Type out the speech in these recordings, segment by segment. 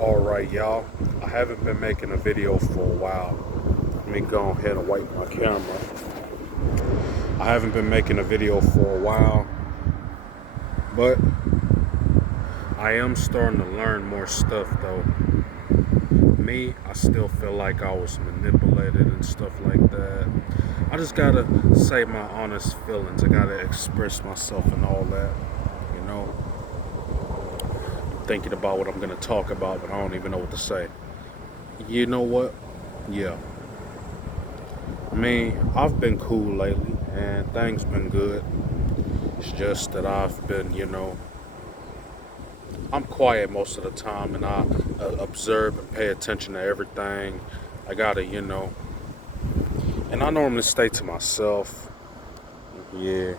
Alright, y'all. I haven't been making a video for a while. Let me go ahead and wipe my camera. I haven't been making a video for a while, but I am starting to learn more stuff though. Me, I still feel like I was manipulated and stuff like that. I just gotta say my honest feelings. I gotta express myself and all that, you know. Thinking about what I'm gonna talk about, but I don't even know what to say. You know what? Yeah. I mean, I've been cool lately and things been good. It's just that I've been, I'm quiet most of the time and I observe and pay attention to everything. I gotta, and I normally stay to myself. Yeah.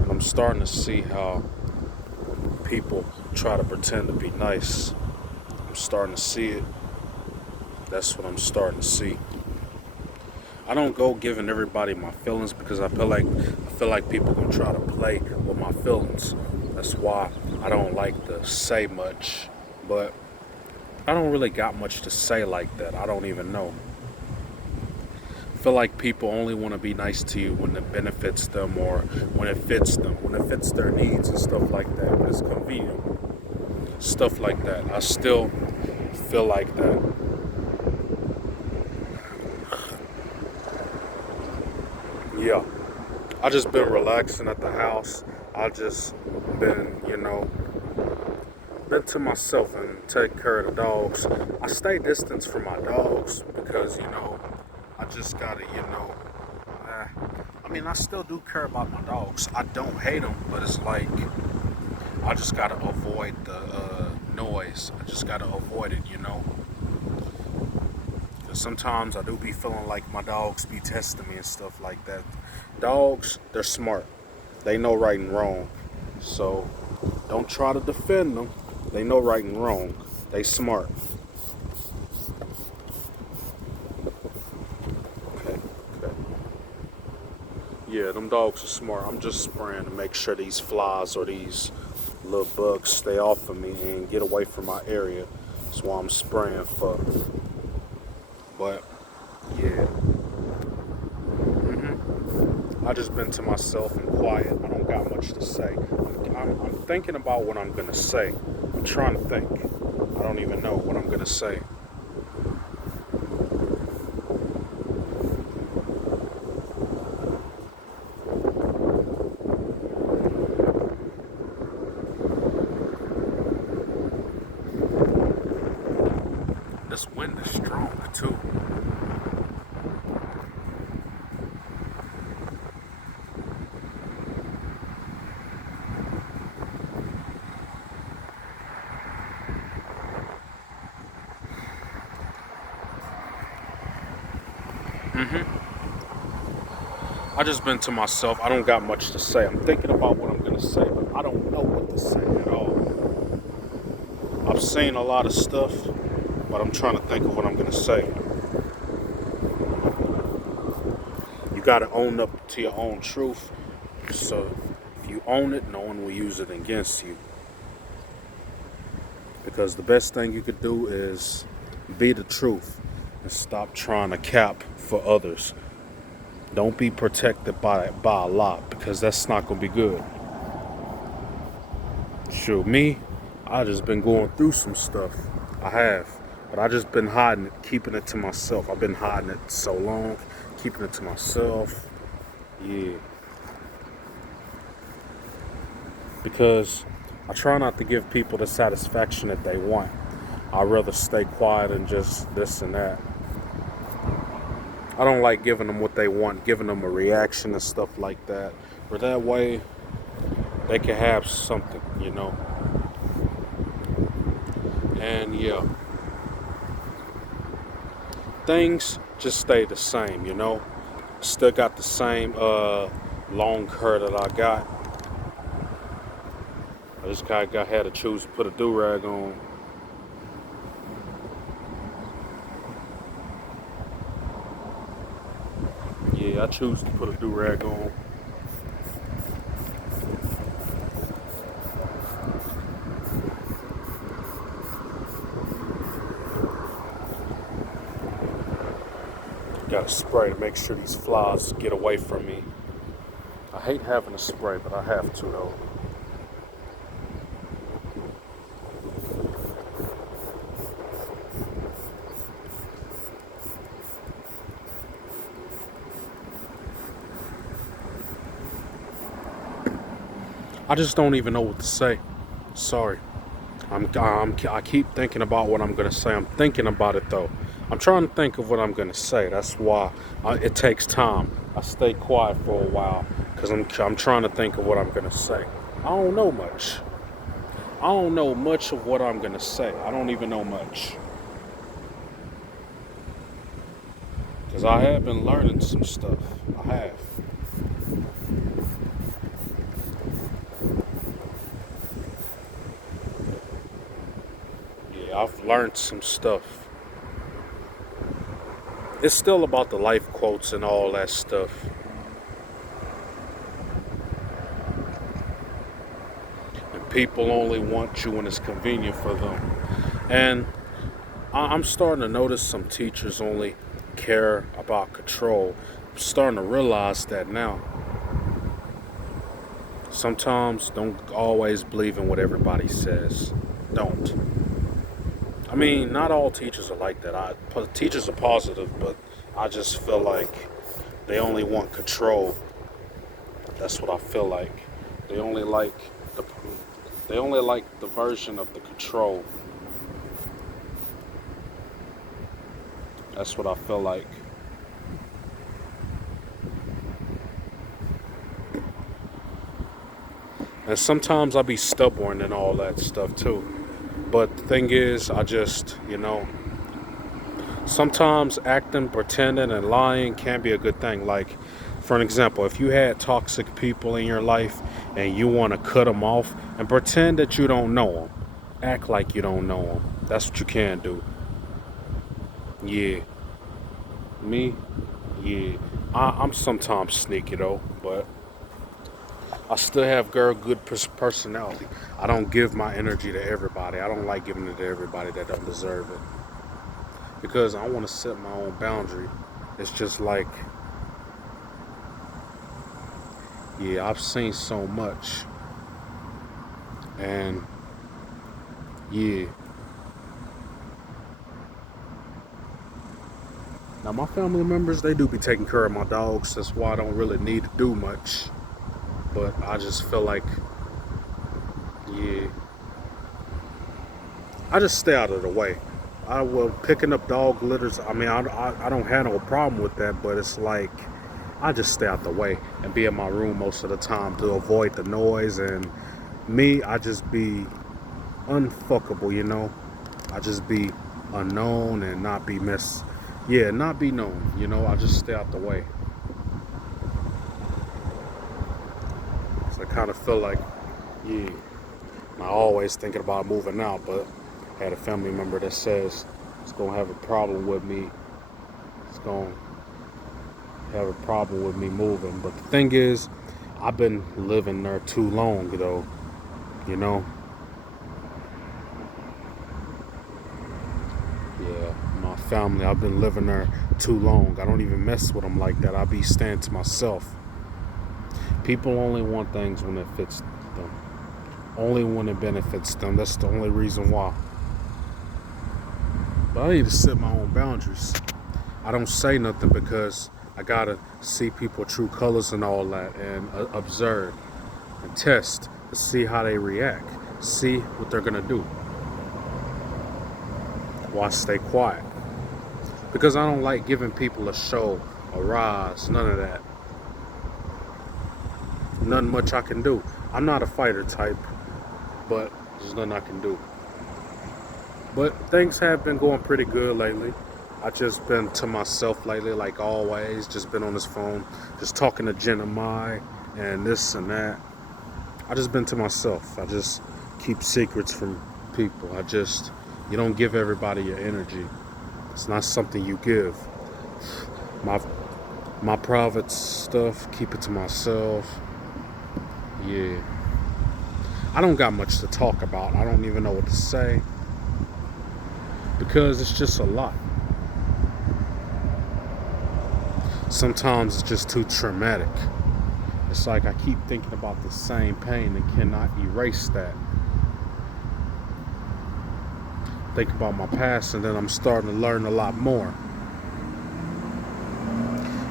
And I'm starting to see how people try to pretend to be nice. I'm starting to see it. That's what I'm starting to see. I don't go giving everybody my feelings because I feel like people gonna try to play with my feelings. That's why I don't like to say much. But I don't really got much to say like that. I don't even know. I feel like people only want to be nice to you when it benefits them or when it fits them, when it fits their needs and stuff like that. When it's convenient, stuff like that. I still feel like that. Yeah. I just been relaxing at the house. I just been, been to myself and take care of the dogs. I stay distance from my dogs because, I just gotta, uh, I mean, I still do care about my dogs. I don't hate them, but it's like I just gotta avoid the noise. I just gotta avoid it. 'Cause sometimes I do be feeling like my dogs be testing me and stuff like that. Dogs, they're smart. They know right and wrong. So don't try to defend them. They know right and wrong. They smart. Okay, okay. Yeah, them dogs are smart. I'm just spraying to make sure these flies or these little bugs stay off of me and get away from my area. That's why I'm spraying for. But yeah, I just been to myself and quiet. I don't got much to say. I'm thinking about what I'm gonna say. I'm trying to think. I don't even know what I'm gonna say. This wind is strong too. I just been to myself. I don't got much to say. I'm thinking about what I'm gonna say, but I don't know what to say at all. I've seen a lot of stuff, but I'm trying to think of what I'm gonna say. You gotta own up to your own truth. So if you own it, no one will use it against you. Because the best thing you could do is be the truth and stop trying to cap for others. Don't be protected by a lot because that's not gonna be good. Sure, me, I just been going through some stuff. I have, but I just been hiding it, keeping it to myself. I've been hiding it so long, keeping it to myself. Yeah, because I try not to give people the satisfaction that they want. I'd rather stay quiet and just this and that. I don't like giving them what they want, giving them a reaction and stuff like that. Or that way they can have something. And yeah, things just stay the same. Still got the same long hair that I got. I just got had to choose to put a do-rag on. Yeah, I choose to put a do-rag on. Got a spray to make sure these flies get away from me. I hate having a spray, but I have to though. I just don't even know what to say. Sorry. I keep thinking about what I'm gonna say. I'm thinking about it though. I'm trying to think of what I'm gonna say. That's why it takes time. I stay quiet for a while because I'm trying to think of what I'm gonna say. I don't know much. I don't know much of what I'm gonna say. I don't even know much because I have been learning some stuff. I have. Yeah, I've learned some stuff. It's still about the life quotes and all that stuff. And people only want you when it's convenient for them. And I'm starting to notice some teachers only care about control. I'm starting to realize that now. Sometimes don't always believe in what everybody says. Don't. I mean, not all teachers are like that. Teachers are positive, but I just feel like they only want control. That's what I feel like. They only like the they only like the version of the control. That's what I feel like. And sometimes I be stubborn and all that stuff too. But the thing is, I just, sometimes acting, pretending, and lying can be a good thing. Like, for an example, if you had toxic people in your life and you want to cut them off and pretend that you don't know them, act like you don't know them. That's what you can do. Yeah, me, yeah. I'm sometimes sneaky though, but I still have good personality. I don't give my energy to everybody. I don't like giving it to everybody that don't deserve it because I want to set my own boundary. It's just like, yeah, I've seen so much, and yeah. Now my family members, they do be taking care of my dogs. That's why I don't really need to do much. But I just feel like, yeah, I just stay out of the way. I will picking up dog litters. I mean, I don't have no problem with that, but it's like I just stay out the way and be in my room most of the time to avoid the noise. And me, I just be unfuckable, I just be unknown and not be yeah, not be known, I just stay out the way. So I kind of feel like, yeah, I always thinking about moving out, but I had a family member that says it's gonna have a problem with me. It's gonna have a problem with me moving. But the thing is, I've been living there too long, though. You know. Yeah, my family. I've been living there too long. I don't even mess with them like that. I be staying to myself. People only want things when it fits them. Only when it benefits them. That's the only reason why. But I need to set my own boundaries. I don't say nothing because I gotta see people true colors and all that, and observe and test to see how they react, see what they're gonna do. Why stay quiet? Because I don't like giving people a show, a rise, none of that. Nothing much I can do. I'm not a fighter type, but there's nothing I can do. But things have been going pretty good lately. I just been to myself lately, like always. Just been on this phone, just talking to Jenna and this and that. I just been to myself. I just keep secrets from people. You don't give everybody your energy. It's not something you give. My my private stuff, keep it to myself. Yeah. I don't got much to talk about. I don't even know what to say because it's just a lot. Sometimes it's just too traumatic. It's like I keep thinking about the same pain and cannot erase that. Think about my past, and then I'm starting to learn a lot more.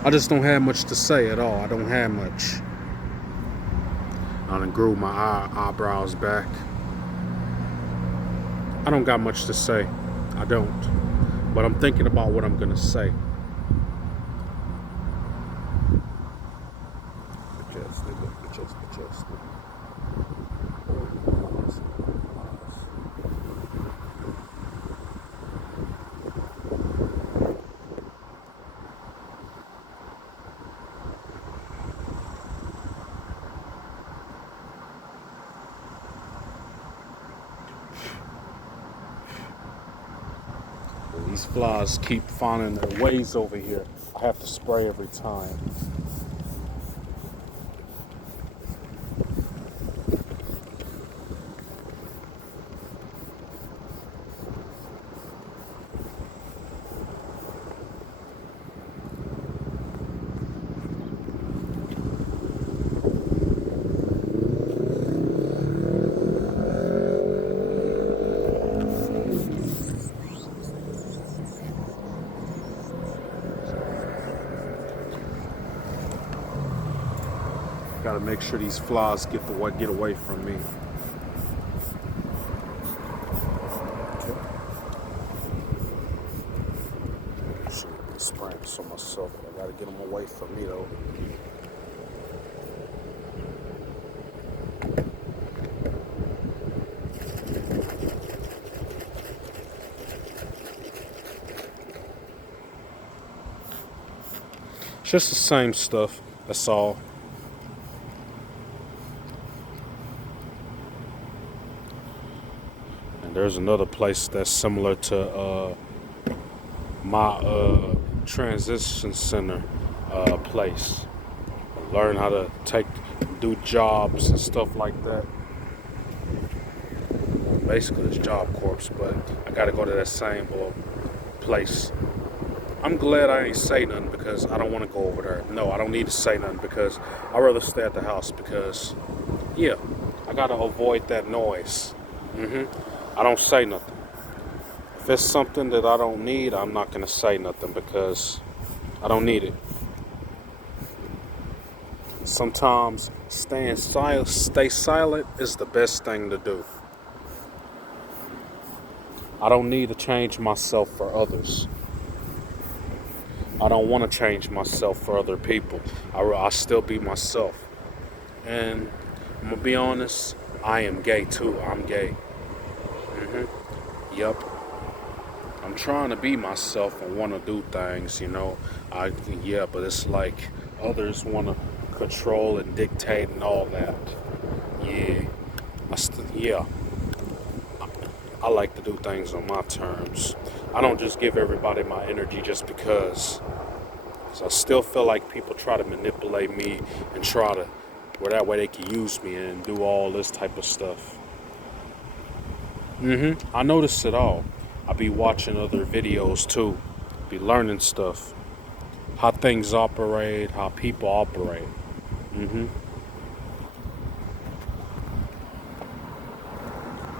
I just don't have much to say at all. I don't have much. I done grew my eyebrows back. I don't got much to say. I don't. But I'm thinking about what I'm gonna say. These flies keep finding their ways over here. I have to spray every time. Got to make sure these flies get away from me. Should be spraying this on myself, but I got to get them away from me though. It's just the same stuff. That's all. There's another place that's similar to my transition center place. Learn how to do jobs and stuff like that. Basically, it's Job Corps, but I gotta go to that same place. I'm glad I ain't say nothing because I don't want to go over there. No, I don't need to say nothing because I'd rather stay at the house because, yeah, I gotta avoid that noise. I don't say nothing. If it's something that I don't need, I'm not gonna say nothing because I don't need it. Sometimes stay silent is the best thing to do. I don't need to change myself for others. I don't want to change myself for other people. I still be myself. And I'm gonna be honest, I am gay too. I'm gay. Yep. I'm trying to be myself and want to do things, you know. But it's like others want to control and dictate and all that. Yeah. I like to do things on my terms. I don't just give everybody my energy just because. So I still feel like people try to manipulate me and where that way they can use me and do all this type of stuff. I notice it all. I be watching other videos too. Be learning stuff. How things operate, how people operate.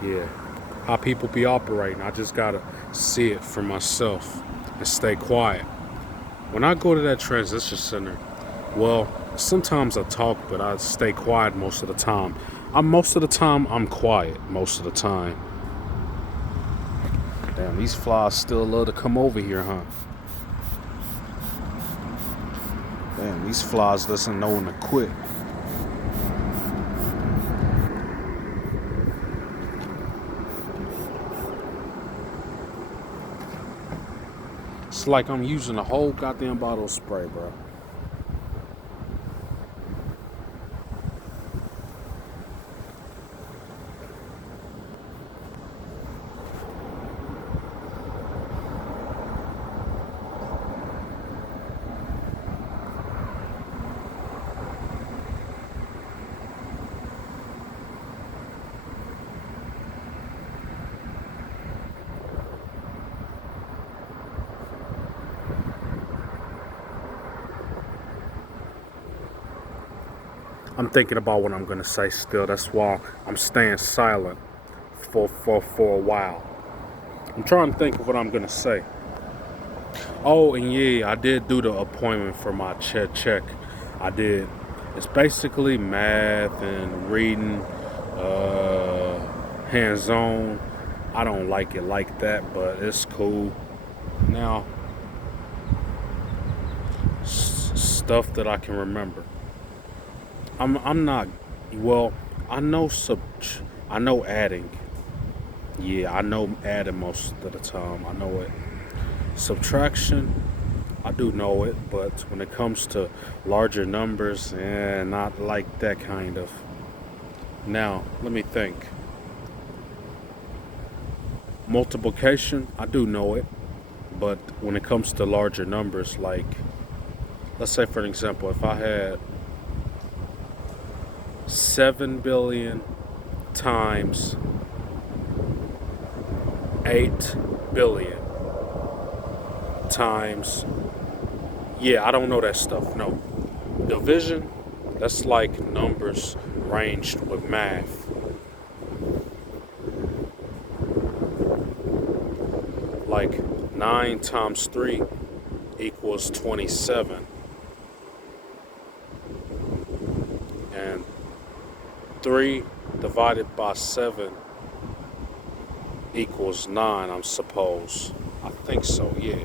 Yeah. How people be operating. I just gotta see it for myself and stay quiet. When I go to that transition center, well, sometimes I talk, but I stay quiet most of the time. Most of the time, I'm quiet most of the time. Damn, these flies still love to come over here, huh? Damn, these flies doesn't know when to quit. It's like I'm using a whole goddamn bottle of spray, bro. I'm thinking about what I'm gonna say still. That's why I'm staying silent for a while. I'm trying to think of what I'm gonna say. Oh, and yeah, I did do the appointment for my check. I did. It's basically math and reading, hands-on. I don't like it like that, but it's cool. Now, stuff that I can remember. I'm not. Well, I know I know adding. Yeah, I know adding most of the time. I know it. Subtraction, I do know it, but when it comes to larger numbers, not like that kind of. Now, let me think. Multiplication, I do know it, but when it comes to larger numbers, like, let's say for an example, if I had 7 billion times 8 billion times, yeah, I don't know that stuff, no. Division, that's like numbers ranged with math. Like 9 times 3 equals 27. And 3 divided by 7 equals 9, I'm suppose. I think so, yeah.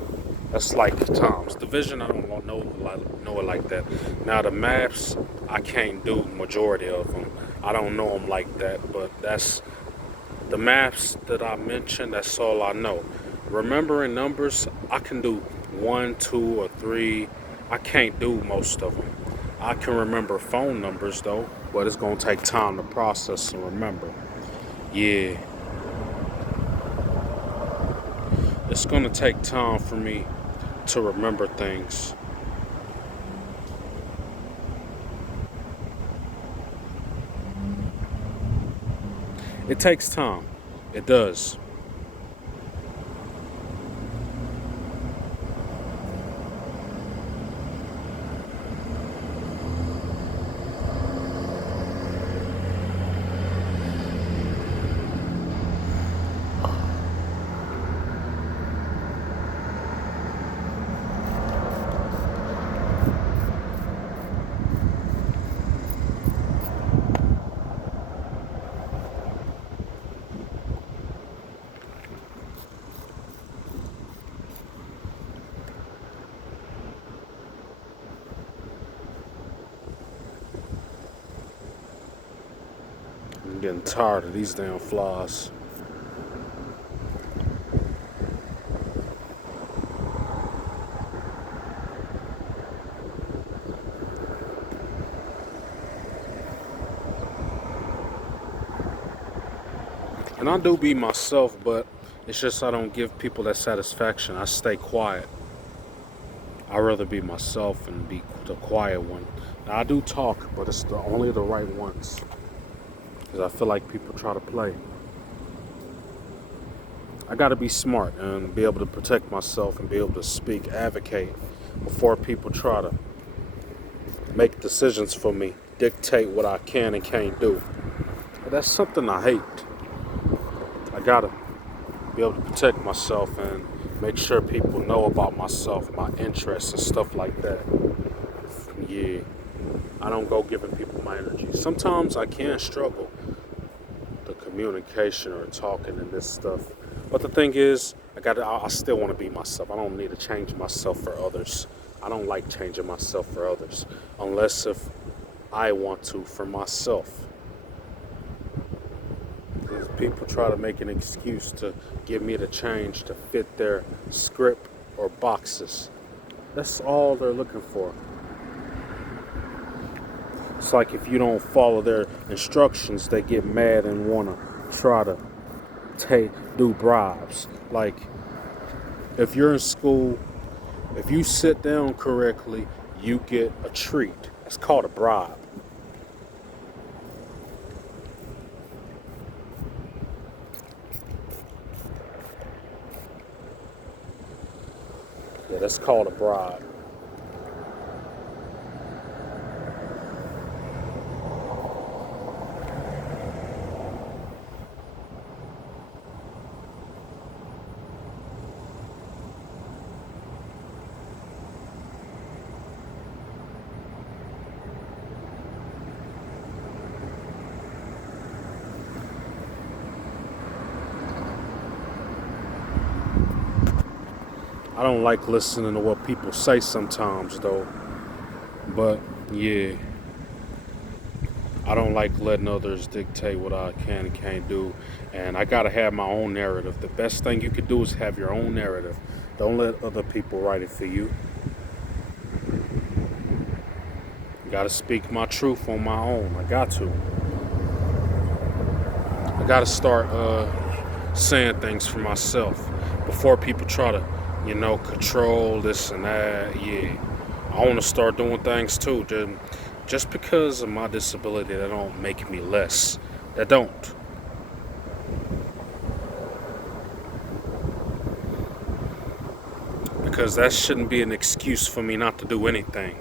That's like times. Division, I don't know it like that. Now the maths, I can't do majority of them. I don't know them like that, but that's the maths that I mentioned. That's all I know. Remembering numbers, I can do 1, 2, or 3. I can't do most of them. I can remember phone numbers though, but it's gonna take time to process and remember. Yeah, it's gonna take time for me to remember things. It takes time. It does. I'm getting tired of these damn flies. And I do be myself, but it's just I don't give people that satisfaction. I stay quiet. I'd rather be myself and be the quiet one. Now I do talk, but it's only the right ones. Because I feel like people try to play. I gotta be smart and be able to protect myself and be able to speak, advocate before people try to make decisions for me, dictate what I can and can't do. But that's something I hate. I gotta be able to protect myself and make sure people know about myself, my interests and stuff like that. Yeah, I don't go giving people my energy. Sometimes I can struggle the communication or talking and this stuff. But the thing is, I still want to be myself. I don't need to change myself for others. I don't like changing myself for others unless if I want to for myself. Because people try to make an excuse to give me the change to fit their script or boxes. That's all they're looking for. It's like if you don't follow their instructions, they get mad and want to try to do bribes. Like if you're in school, if you sit down correctly, you get a treat. It's called a bribe. Yeah, that's called a bribe. I don't like listening to what people say sometimes, though. But yeah, I don't like letting others dictate what I can and can't do. And I gotta have my own narrative. The best thing you could do is have your own narrative. Don't let other people write it for you. Gotta speak my truth on my own. I got to. I gotta start saying things for myself before people try to, control this and that. Yeah, I want to start doing things too. Just because of my disability, that don't make me less. That don't. Because that shouldn't be an excuse for me not to do anything.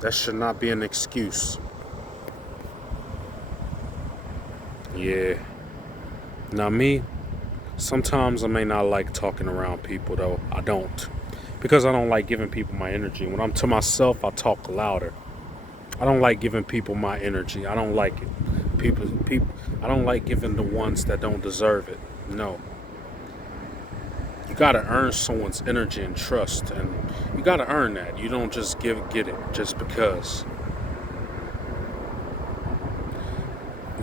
That should not be an excuse. Yeah. Now me, sometimes I may not like talking around people though. I don't. Because I don't like giving people my energy. When I'm to myself, I talk louder. I don't like giving people my energy. I don't like it. People I don't like giving the ones that don't deserve it. No. You gotta earn someone's energy and trust, and you gotta earn that. You don't just get it just because.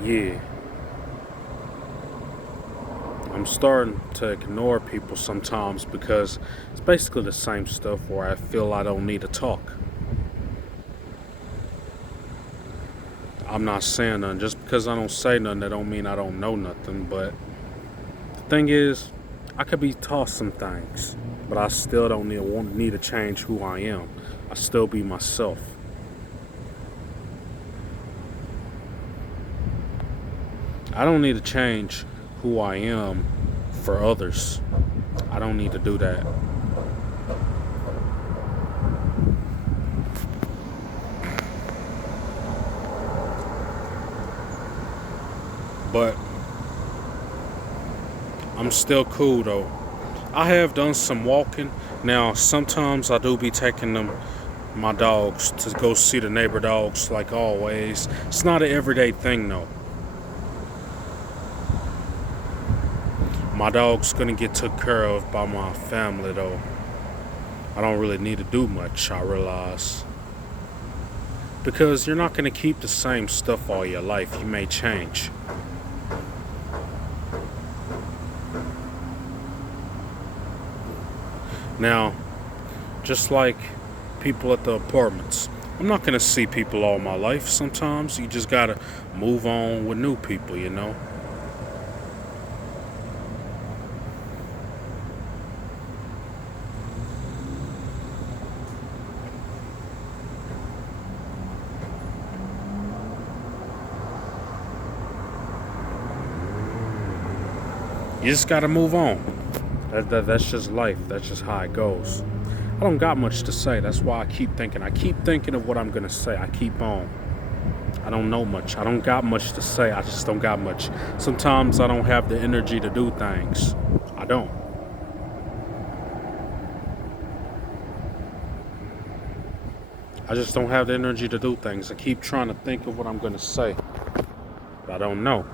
Yeah. I'm starting to ignore people sometimes because it's basically the same stuff where I feel I don't need to talk. I'm not saying nothing. Just because I don't say nothing, that don't mean I don't know nothing. But the thing is, I could be taught some things, but I still don't need to change who I am. I still be myself. I don't need to change who I am for others. I don't need to do that. But I'm still cool though. I have done some walking. Now, sometimes I do be taking my dogs to go see the neighbor dogs, like always. It's not an everyday thing though. My dog's gonna get took care of by my family though. I don't really need to do much, I realize. Because you're not gonna keep the same stuff all your life. You may change. Now, just like people at the apartments, I'm not gonna see people all my life. Sometimes you just gotta move on with new people. You just gotta move on. That's just life. That's just how it goes. I don't got much to say. That's why I keep thinking. I keep thinking of what I'm gonna say. I keep on. I don't know much. I don't got much to say. I just don't got much. Sometimes I don't have the energy to do things. I don't. I just don't have the energy to do things. I keep trying to think of what I'm gonna say, but I don't know.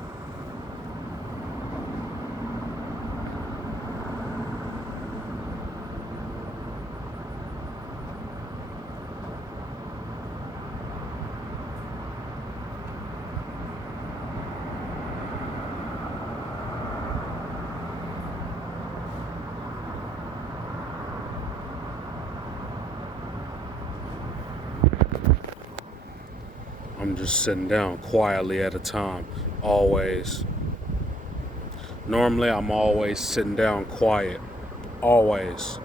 I'm just sitting down quietly at a time, always. Normally, I'm always sitting down quiet, always.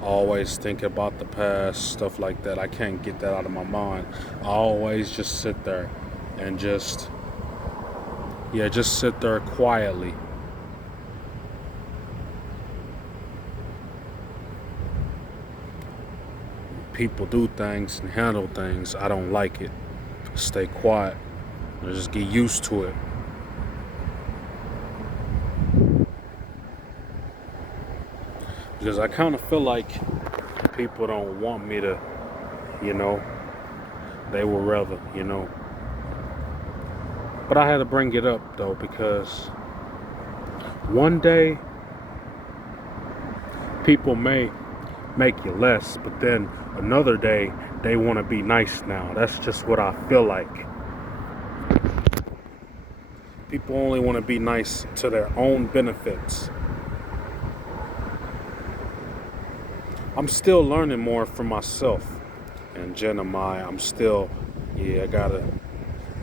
Always thinking about the past, stuff like that. I can't get that out of my mind. I always just sit there and just sit there quietly. People do things and handle things. I don't like it. Stay quiet. I just get used to it. Because I kind of feel like people don't want me to, you know, they would rather, But I had to bring it up though because one day people may make you less, but then another day they want to be nice now. That's just what I feel like. People only want to be nice to their own benefits. I'm still learning more from myself. And Jeremiah, I gotta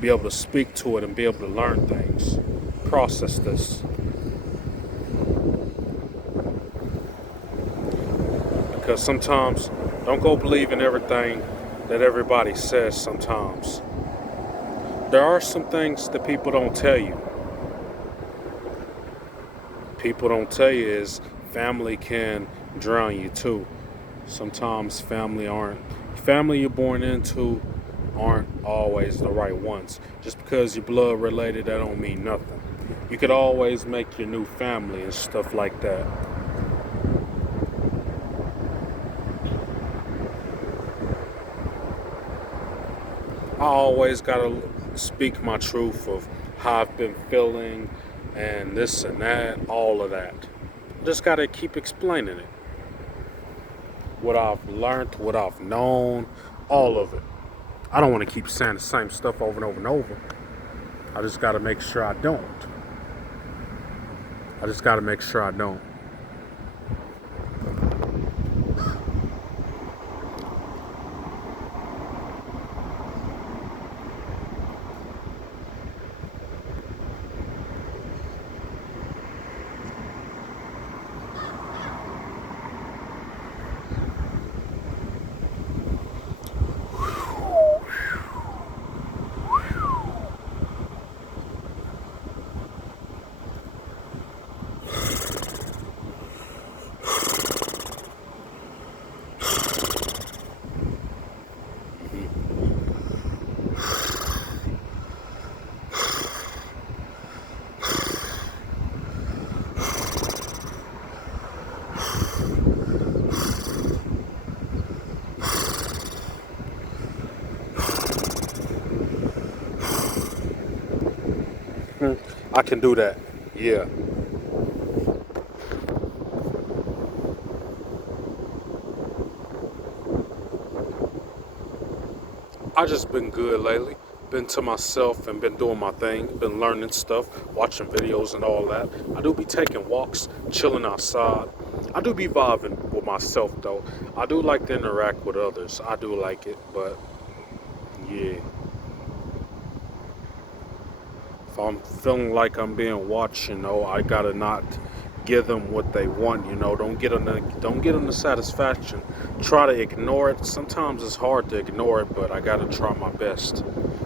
be able to speak to it and be able to learn things, process this. Because sometimes, don't go believe in everything that everybody says sometimes. There are some things that people don't tell you. People don't tell you is family can drown you too. Sometimes family you're born into aren't always the right ones. Just because you're blood related, that don't mean nothing. You could always make your new family and stuff like that. I always gotta speak my truth of how I've been feeling and this and that, all of that. Just gotta keep explaining it. What I've learned, what I've known, all of it. I don't want to keep saying the same stuff over and over and over. I just gotta make sure I don't. I just gotta make sure I don't. I can do that. Yeah. I just been good lately. Been to myself and been doing my thing. Been learning stuff, watching videos and all that. I do be taking walks, chilling outside. I do be vibing with myself though. I do like to interact with others. I do like it, but yeah. If I'm feeling like I'm being watched, I gotta not give them what they want. Don't get them the satisfaction. Try to ignore it. Sometimes it's hard to ignore it, but I gotta try my best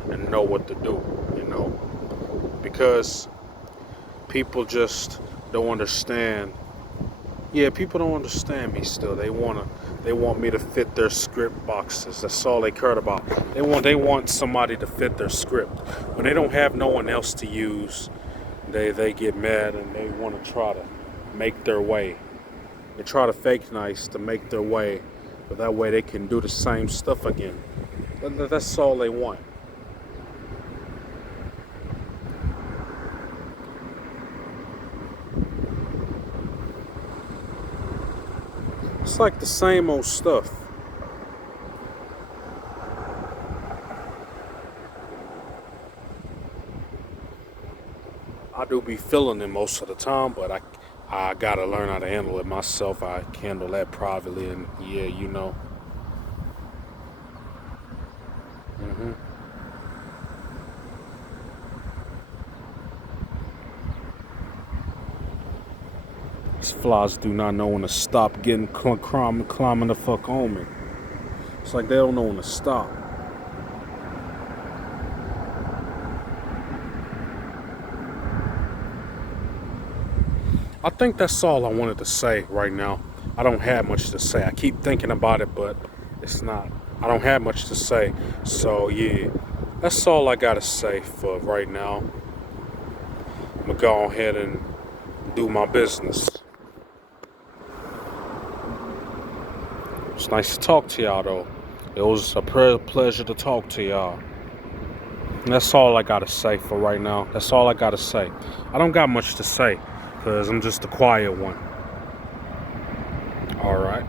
and know what to do. Because people just don't understand. Yeah, people don't understand me still. They want me to fit their script boxes. That's all they cared about. They want somebody to fit their script. When they don't have no one else to use, they get mad and they want to try to make their way. They try to fake nice to make their way, but that way they can do the same stuff again. That's all they want. It's like the same old stuff. I do be feeling it most of the time, but I gotta learn how to handle it myself. I handle that privately, and yeah. hmm These flies do not know when to stop getting climbing the fuck on me. It's like they don't know when to stop. I think that's all I wanted to say right now. I don't have much to say. I keep thinking about it, but it's not. I don't have much to say. So yeah, that's all I gotta say for right now. I'm gonna go ahead and do my business. It's nice to talk to y'all though. It was a pleasure to talk to y'all. That's all I gotta say for right now. That's all I gotta say. I don't got much to say because I'm just the quiet one. All right.